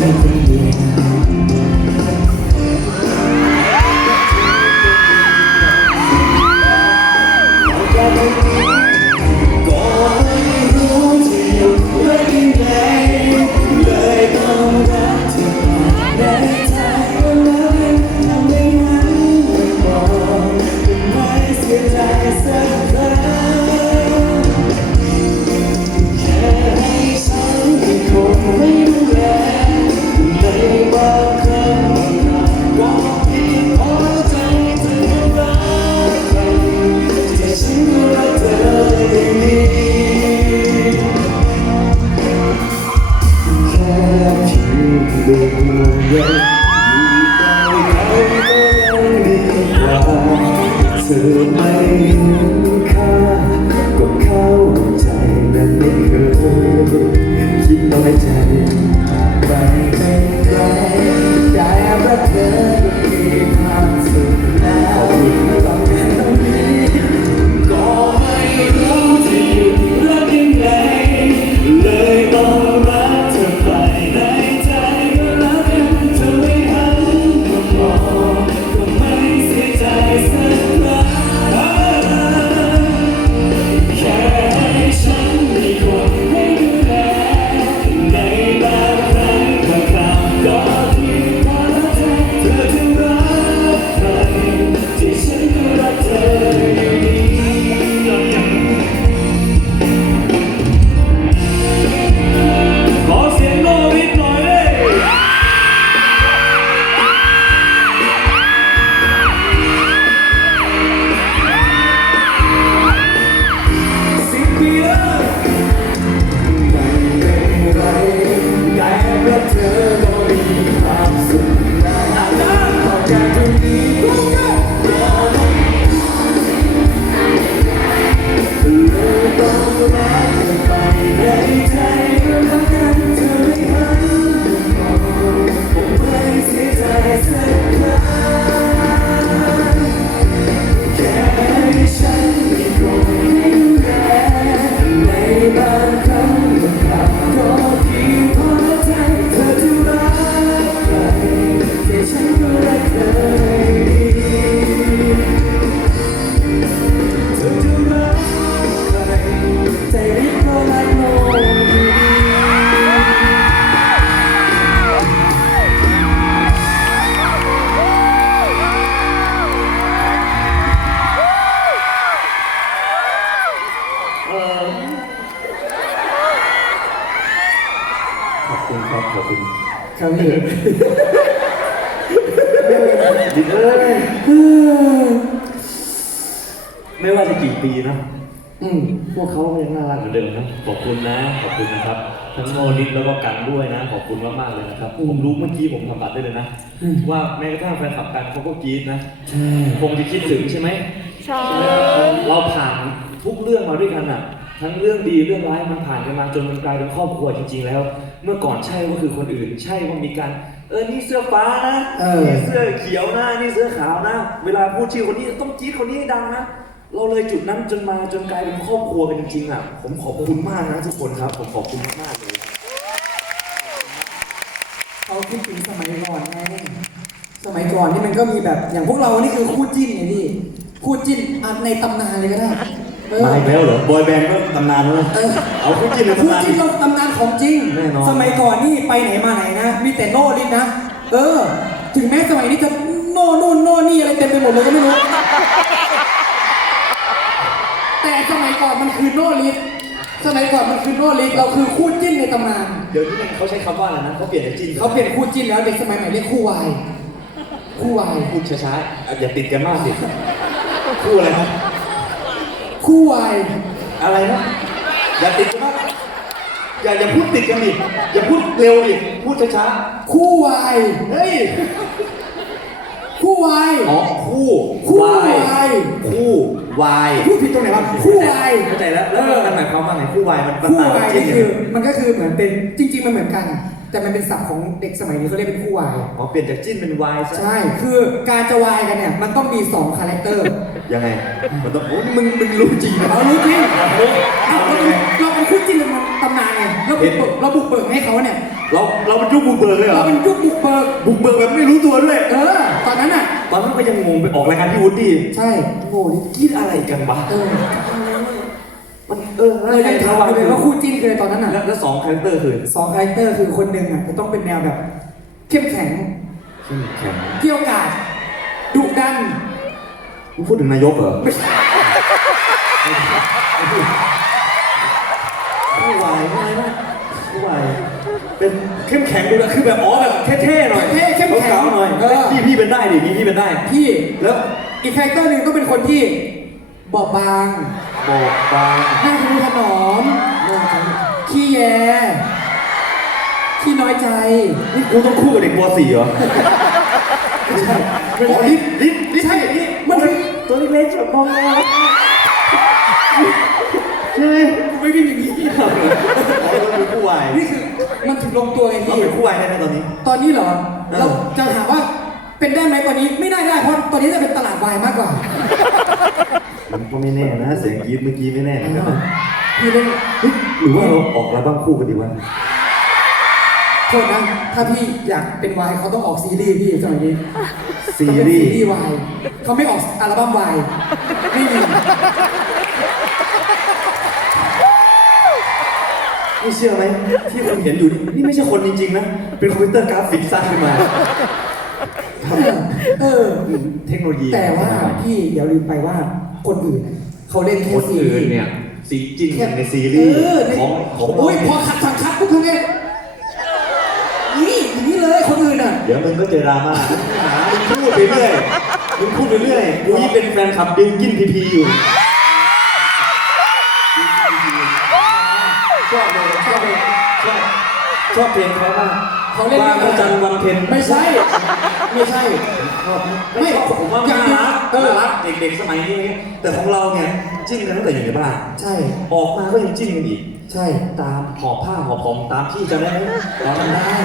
every day. น่ารักเหมือนเดิมนะขอบคุณนะขอบคุณนะครับ ทั้งโมลิสแล้วก็กันด้วยนะ ขอบคุณมากๆเลยนะครับผมรู้เมื่อกี้ผมทำบัตรได้เลยนะ ว่าแม้กระทั่งแฟนคลับกันเขาก็กรี๊ดนะใช่คงจะคิดถึงใช่ไหมใช่เราผ่านทุกเรื่องมาด้วยกันอะทั้งเรื่องดีเรื่องร้ายมันผ่านกันมาจนมันกลายเป็นครอบครัวจริง ๆ แล้ว เมื่อก่อนใช่ก็คือคนอื่น ใช่ว่ามีการเออนี่เสื้อฟ้านะเออนี่เสื้อเขียวนะนี่เสื้อขาวนะ เวลาพูดชื่อคนนี้ต้องจี๊ดคนนี้ให้ดังนะ เราเลยจุดนั้นจนมาจนกลายเป็นครอบครัวกันจริงๆอะผมขอบคุณมากนะทุกคนครับ ผมขอบคุณมากๆเลยเขาคิดถึงสมัยก่อนไงสมัยก่อนนี่มันก็มีแบบอย่างพวกเรานี่คือคู่จิ้นไงพี่คู่จิ้นอะในตำนานเลยก็ได้เออมาอีกแล้วเหรอบอยแบนด์ก็ตำนานแล้วเออเอาคู่จิ้นในคู่ตำนาน จิ้นเราตำนานของจริง แน่นอน สมัยก่อนนี่ไปไหนมาไหนนะมีแต่โน่ลินนะ เออ ถึงแม้สมัยนี้จะโน่นู่นโน่นี่อะไรเต็มไปหมดเลยก็ไม่รู้ แต่สมัยก่อนมันคือ โน่ลินสมัยก่อนมันคือโน่ลินเราคือคู่จิ้นในตำนาน เดี๋ยวนี้เขาใช้คำว่าอะไรนะเขาเปลี่ยนจากจิ้นเขาเปลี่ยนคู่จิ้นแล้วเด็กสมัยใหม่เรียกคู่วาย คู่วายพูดช้าๆอะอย่าติดกันมากสิคู่อะไรครับคู่วายอะไรนะอย่าติดกันมากอย่าอย่าพูดติดกันดิอย่าพูดเร็วดิพูดช้าคู่วายๆเฮ้ยคู่วาย อ๋อคู่คู่วายวายคู่ วายพูดผิดตรงไหนวะคู่วายเข้าใจแล้วแล้วมันหมายความว่าไงคู่วายมันมันคู่ต่างกัวาบยจิ้นนี่ยังคือไงมันก็คือเหมือนเป็นจริง ๆ มันเหมือนกัน แต่มันเป็นศัพท์ของเด็กสมัยนี้เขาเรียกเป็นคู่วายอ๋อเปลี่ยนจากจิ้นเป็นวายซะใช่ คือการจะวายกันเนี่ยมันต้องมีสองคาแรคเตอร์ ยังไง มันต้องโอ้ยมึงมึงรู้จริงนะเรารู้จริงเฮ้ยอ้าวเราเป็นเราเป็นคู่จิ้นมันตำนานไงเราบุกเบิกเราบุกเบิกให้เขาเนี่ย เราเราเป็นยุคบุกเบิกเลยเหรเราอ เป็นยุคบุกเบิก บุกเบิกแบบไม่รู้ตัวด้วย เออ ตอนนั้นอะ ตอนนั้นก็ยังงงไปออกรายการพี่วูดดี้ใช่โง่นี่คิดอะไรกันวะเออมันเออเรายังถามอยู่เลยว่าคู่จิ้นคืออะไรตอนนั้นอะ แล้วแล้วสองคาแรคเตอร์คือสองคาแรคเตอร์คือคนหนึ่งอะจะต้องเป็นแนวแบบ เข้มแข็ง เข้มแข็ง เกี่ยวกาดดุดัน มึงพูดถึงนายกเหรอไม่ใช่ไม่ไหวไม่ไหวไม่ไหวเป็นเข้มแข็งดูนะคือแบบอ๋อแบบเท่ๆหน่อยเท่เข้มแข็งหน่อยพี่พี่เป็นได้ดิพี่พี่เป็นได้ พี่แล้วอีกคาแรคเตอร์หนึ่งต้องเป็นคนที่บอบบางบอกบางหน้าทะนุถนอมขี้แยขี้น้อยใจนี่กูต้องคู่กับเด็กป .4 เหรอไม่ใช่อ๋อลิฟลิฟลิฟใช่นี้มันคือ ตัวเล็กๆแบบมองใช่ไหมกูไม่วิ่งอย่างนี้อ๋อเราเป็นคู่วายนี่คือมันถึงลงตัวไงเราพี่ เป็นคู่วายได้ไหมตอนนี้ ตอนนี้เหรอเออเราจะถามว่าเป็นได้ไหมตอนนี้ไม่ได้ได้เพราะตอนนี้จะเป็นตลาดวายมากกว่ามันก็ไม่แน่นะเสียงกรี๊ดเมื่อกี้ไม่แน่เหมือนกันนะพี่เล่นเฮ้ยหรือว่าเราออกอัลบั้มคู่กันดีวะ โทษนะ ถ้าพี่อยากเป็นวายเขาต้องออกซีรีส์พี่สมัยนี้ซีเขาเป็นรีซีส์รีส์วายเขาไม่ออกอัลบั้มวายไม่มีไม่เชื่อไหมที่คุณเห็นอยู่นี่นี่ไม่ใช่คนจริงๆนะ เป็นคอมพิวเตอร์กราฟิกสร้างขึ้นมา เออ เทคโนโลยีแต่ว่าพี่อย่าลืมไปว่าคนอื่นน่ะเขาเล่นแค่คนซีอื่นรีส์เนี่ยซีจิ้นแค่ในซีรีส์เออในของของโอ้ยพอขัดสั่งคัดปุ๊บทำไงนี่ ดี๋ยวมึงก็เจอดราม่าหามึงพูดไปเรื่อยมึงพูดไปเรื่อยกูยิ่งเป็นแฟนคลับบิลกินพีพีอยู่ชอบเลยชอบเลยชอบชอบเพลงเขามากเขาเล่นบางระจันทร์วันเพ็ญไม่ใช่ ไม่ใช่ชอบไม่ไม่ชอบผมว่ามันอย่างน่ารักเออน่ารักเด็กๆสมัยนี้ แต่ของเราเนี่ยจิ้นกันตั้งแต่อยู่ในบ้านใช่ ออกมาก็ยังจิ้นกันอีก ใช่ตามหอบผ้าหอบผมตามที่จำได้ไหมตอนนั้นได้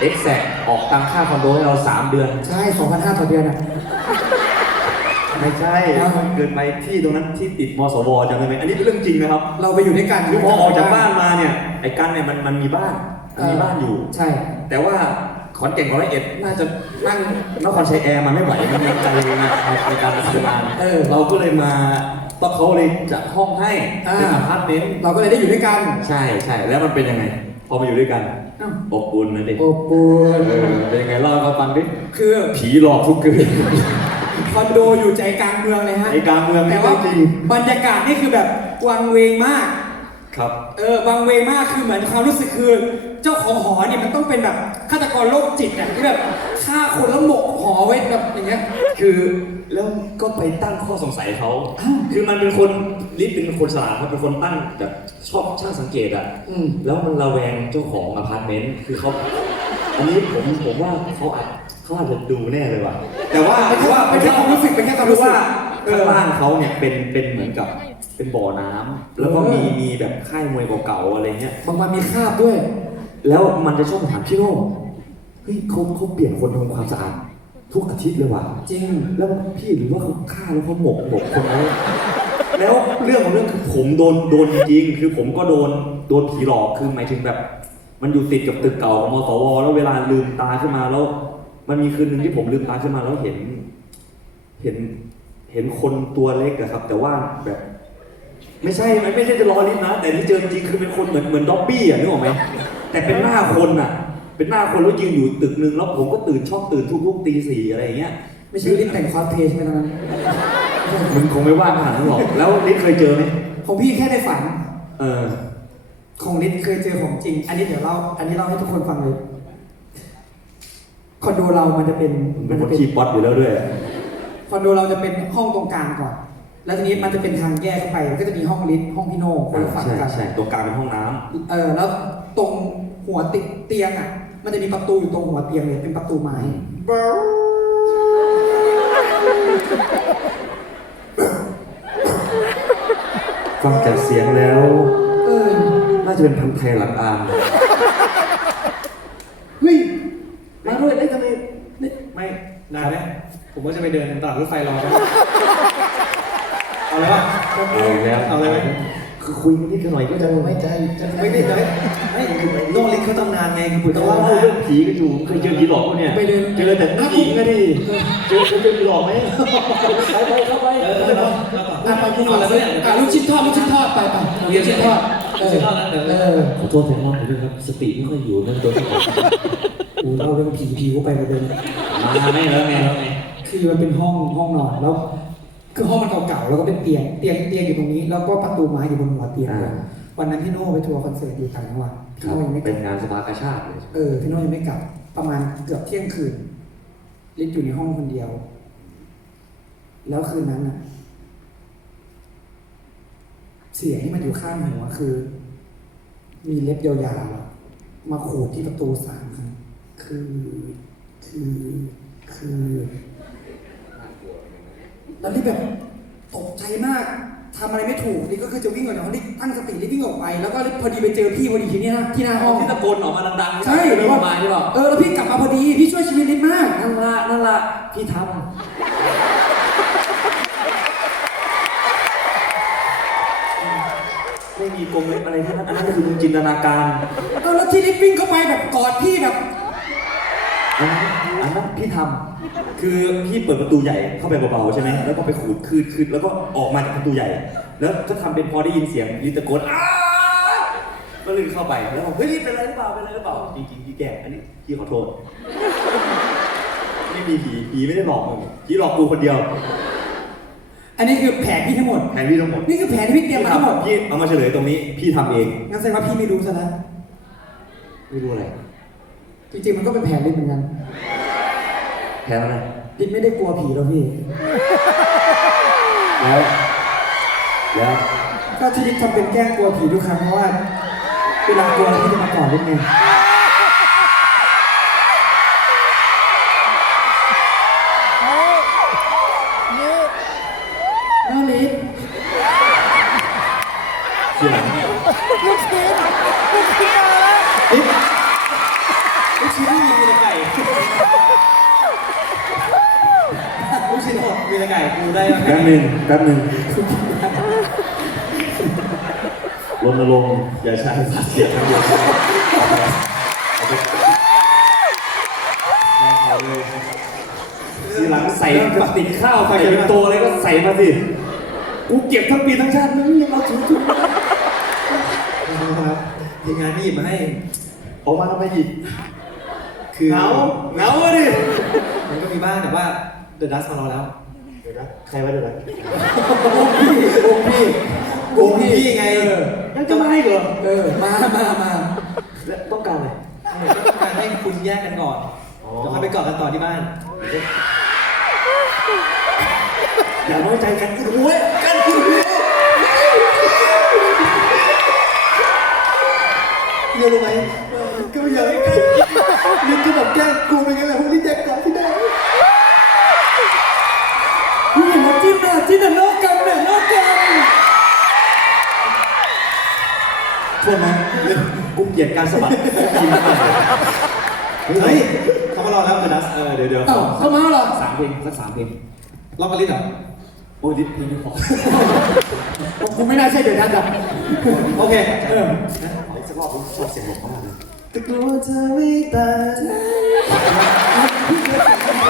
เอ็กแซกออกตังค่าคอนโดให้เราสามเดือน ใช่2,500ต่อเดือนอะ ไม่ใช่อ่าเกินไปที่ตรงนั้นที่ติดมสวจำได้ไหมอันนี้เป็นเรื่องจริงนะครับเราไปอยู่ด้วยกันคือพอออกจากบ้านมาเนี่ยไอ้กันเนี่ยมันมันมีบ้านมันมีบ้านอยู่ ใช่ แต่ว่าขอนแก่นร้อยเอ็ดน่าจะนั่งนครชัยแอร์มันไม่ไหวมันยังใจในในการทำงานเออเราก็เลยมาต้องเขาเลยจัดห้องให้อ่าเป็นอพาร์ตเมนต์เราก็เลยได้อยู่ด้วยกัน ใช่ใช่แล้วมันเป็นยังไง พอมาอยู่ด้วยกันอ้าว อบอุ่นนะดิโอ้ปูนเออเป็นยังไงเล่าให้เขาฟังดิคือผีหลอกทุกคืนคอนโดอยู่ใจกลางเมืองเลยฮะไอ้กลางเมืองแต่นี่ว่าจริง บรรยากาศนี่คือแบบวังเวงมาก คครับ เออบางเวมากคือเหมือนความรู้สึกคือเจ้าของหอเนี่ยมันต้องเป็นแบบฆาตกรโรคจิตอะที่แบบฆ่าคนแล้วหมกหอไว้แบบอย่างเงี้ย คือแล้วก็ไปตั้งข้อสงสัยเขาอ้าวคือมันเป็นคนลิฟเป็นคนฉลาดครับเป็นคนตั้งแบบชอบช่างสังเกตอะอืม แล้วมันระแวงเจ้าของอพาร์ตเมนต์คือเขาอันนี้ผมผมว่าเขาอาจเขาอาจจะดูแน่เลยว่ะแต่ว่าเป็นแค่ว่าเป็นแค่ความรู้สึกเป็นแค่ความคือรู้สึก ว่าเออข้างล่างเขาเนี่ยเป็นเป็นเหมือนกับ เป็นบ่อน้ำแล้วก็มีเออมีแบบค่ายมวยเก่าๆอะไรเงี้ย บางวันมีคราบด้วย แล้วมันจะชอบถามพี่โน่เฮ้ยเขาเขาเปลี่ยนคนทำความสะอาดทุกอาทิตย์เลยว่ะ จริง แล้วพี่หรือว่าเขาฆ่าแล้วเขาหมกหมกคนไว้แล้วเรื่องของเรื่องคือผมโดนโดนจริงๆคือผมก็โดนโดนผีหลอกคือหมายถึงแบบ มันอยู่ติดกับตึกเก่าของมสวแล้วเวลาลืมตาขึ้นมาแล้ว มันมีคืนหนึ่งที่ผมลืมตาขึ้นมาแล้วเห็น เห็นเห็นคนตัวเล็กอะครับ แต่ว่าแบบ ไม่ใช่ มันไม่ใช่จะล้อลิ้นนะ แต่ที่เจอจริงคือเป็นคนเหมือนเหมือนด็อบบี้อะนึกออกไหมแต่เป็นหน้าคนอะเป็นหน้าคนแล้วยืนอยู่ตึกนึงแล้วผมก็ตื่นชอบตื่นทุกๆตีสี่อะไรอย่างเงี้ย ไม่ใช่รีบแต่งคอสเพลย์ใช่ไหมตอนนั้นมันคงไม่ว่างขนาดนั้นหรอก แล้วลิศเคยเจอไหมของพี่แค่ในฝัน เออ ของลิศเคยเจอของจริง อันนี้เดี๋ยวเล่า อันนี้เล่าให้ทุกคนฟังเลยคอนโดเรามันจะเป็นเป็นคจะนขี้ป๊อตอยู่แล้วด้วย คอนโดเราจะเป็นห้องตรงกลางก่อน แล้วทีนี้มันจะเป็นทางแยกเข้าไปก็จะมีห้องลิฟต์ห้องพี่โน่คนละฝั่งใช่กันใช่ตรงกลางเป็นห้องน้ำเออแล้วตรงหัวติดเตียงอะ มันจะมีประตูอยู่ตรงหัวเตียงเลยเป็นประตูไม้ฟังจากเสียงแล้ว เออน่าจะเป็นพันธุ์ไทยหลังอานเฮ้ยมาด้วยได้ทำไมไม่นานไหมผมก็จะไปเดินตลาดรถไฟรอนะ เอาเลยวะเอาอีกแล้ว เอาเลยไหมคือคุยกันนิดหน่อยก็จะไม่ใจจะไม่ได้ใจไม่โน่ลิงเขาทำงานไงคุณต้ต้อองงเล่าเล่าเรื่องผีกันอยู่เคยเจอผีหลอกปะเนี่ยไปเดินเจอแต่ผู้หญิงอะดิเจอเคยเจอผีหลอกไหมไปไปเข้าไปเออเออเอออะไปคุณเอาอะไรเลเนี่ยอะลูกชิ้นทอดลูกชิ้นทอดไปไปลูกชิ้นทอดเออลูกชิ้นทอดนะเดี๋ยวเออขอโทษแทนน้องผมด้วยครับสติไม่ค่อยอยู่นั่นตัวที่ผมกูเล่าเรื่องผีผีกูไปประเด็นมาไม่แล้วไงแล้วไง คือมันเป็นห้องห้องนอนแล้ว คือห้องมันเก่าๆแล้วก็เป็นเตียงเตียงเตียงอยู่ตรงนี้ แล้วก็ประตูไม้อยู่บนหัวเตียงเลยวันนั้นพี่โน่ไปทัวร์คอนเสิร์ตอยู่ต่างจังหวัดพี่ครับโน่ยังไม่กเป็ลันบงานสภากาชาติเลยเออพี่โน่ยังไม่กลับ ประมาณเกือบเที่ยงคืนลิศอยู่ในห้องคนเดียว แล้วคืนนั้นน่ะ เสียงที่มันอยู่ข้างหัวคือ มีเล็บยาวๆอะมาขูดที่ประตูสามครั้งคือ คือ คือ แล้วที่แบบตกใจมากทำอะไรไม่ถูกนี่ก็คือจะวิ่งออกจากห้องนี่ตั้งสติรีบวิ่งออกไป แล้วก็พอดีไปเจอพี่พอดีที่นี่นะที่หน้าห้องที่ตะโกนออกมาดังๆใช่แล้แล้ววว่าว่ามาใช่เปล่าเออแล้วพี่กลับมาพอดีพี่ช่วยชีวิตลิศมากนั่นละนั่นละพี่ทำไม่มีกรงเล็บอะไรทั้งนั้นอันนั้นก็คือมึงจินตนาการเออแล้วที่ลิศวิ่งเข้าไปแบบกอดพี่แบบ อันนั้นอันนั้นพี่ทำคือพี่เปิดประตูใหญ่เข้าไปเบาๆใช่ไหมแล้วก็ไปขูดคืดคืดแล้วก็ออกมาจากประตูใหญ่ แล้วก็ทำเป็นพอได้ยินเสียงลิตะโกนอ้าก็เลยเข้าไปแล้วบอกเฮ้ยลิเป็นอะไรหรือเปล่าเป็นอะไรหรือเปล่าจริงๆพี่แกล้งอันนี้พี่ขอโทษไม่มีผีผีไม่ได้หลอกมึงผีหลอกกูคนเดียวอันนี้คือแผนพี่ทั้งหมดแทนพี่ทั้งหมดนี่คือแผนที่พี่เตรียมมาทั้งหมดพี่เอามาเฉลยตรงนี้พี่ทำเองงั้นแสดงว่าพี่ไม่รู้ซะแล้วไม่รู้อะไร จริงๆมันก็เป็นแผนลิศเหมือนกัน แทนอะไรลิศไม่ได้กลัวผีหรอกพี่ แล้วแล้วก็ที่ลิศทำเป็นแกล้งกลัวผีทุกครั้งเพราะว่าเวลากลัวแล้วพี่จะมาก่อนลิศไงน่าลิศ ทีหลัง ลูกชิ้นลูกชิ้นไม่มีมีแต่ไก่ลูกชิ้นหมดมี แต่ไก่กูได้แป๊บหนึ่งแป๊บหนึ่งรณรงค์อย่าใช้สัตว์เสียงทั้งหมดเอาไปเอาเลยทีหลังใส่กระติกข้าวใส่เป็นโตอะไรก็ใส่มาสิ กูเก็บทั้งปีทั้งชาติมึงยังเอาถุงถุงครับทีมงานไม่หยิบมาให้ออกมาทำไมหยิบคือเหงาเหงาอะดิมันก็มีบ้างแต่ว่าเดอะดัสมารอแล้วเดี๋ยว นะใครวะเดี๋ยวนะโอ้พี่โอ้พี่โกงพี่ไงเออยังจะมาอีกเหรอเออ มามามาและต้องการอะไรต้องการให้คุณแยกกันก่อนอ๋อแล้วค่อยไปกอดกันต่อที่บ้าน อย่าน้อยใจกันกูรู้เว้ยกันกูรู้เรียรู้ไหมก็ไม่อยากให้กันยินก็แบบแกล้งกูไปกันแหละพวกนี้แยกก่อนที่ได้ พี่เห็น ว่าจิ้นอะจิ้นอะเลิกกันเนี่ยเลิกกันโทษนะกูเกลียดการสะบัดทีมมากเลยเฮ้ยเขามารอแล้วเดนัสเออเดี๋ยวเดี๋ยวเอ้าเข้ามาเหรอสามเพลงสักสามเพลงรอบมาลิสเหรอโอ้ยดิเพลงนี้ขอกูไม่น่าใช่เดี๋ยวทันดับโอเคเอออีกสักรอบผมชอบเสียงหลงมากเลยแต่กลัวเธอไม่ตาย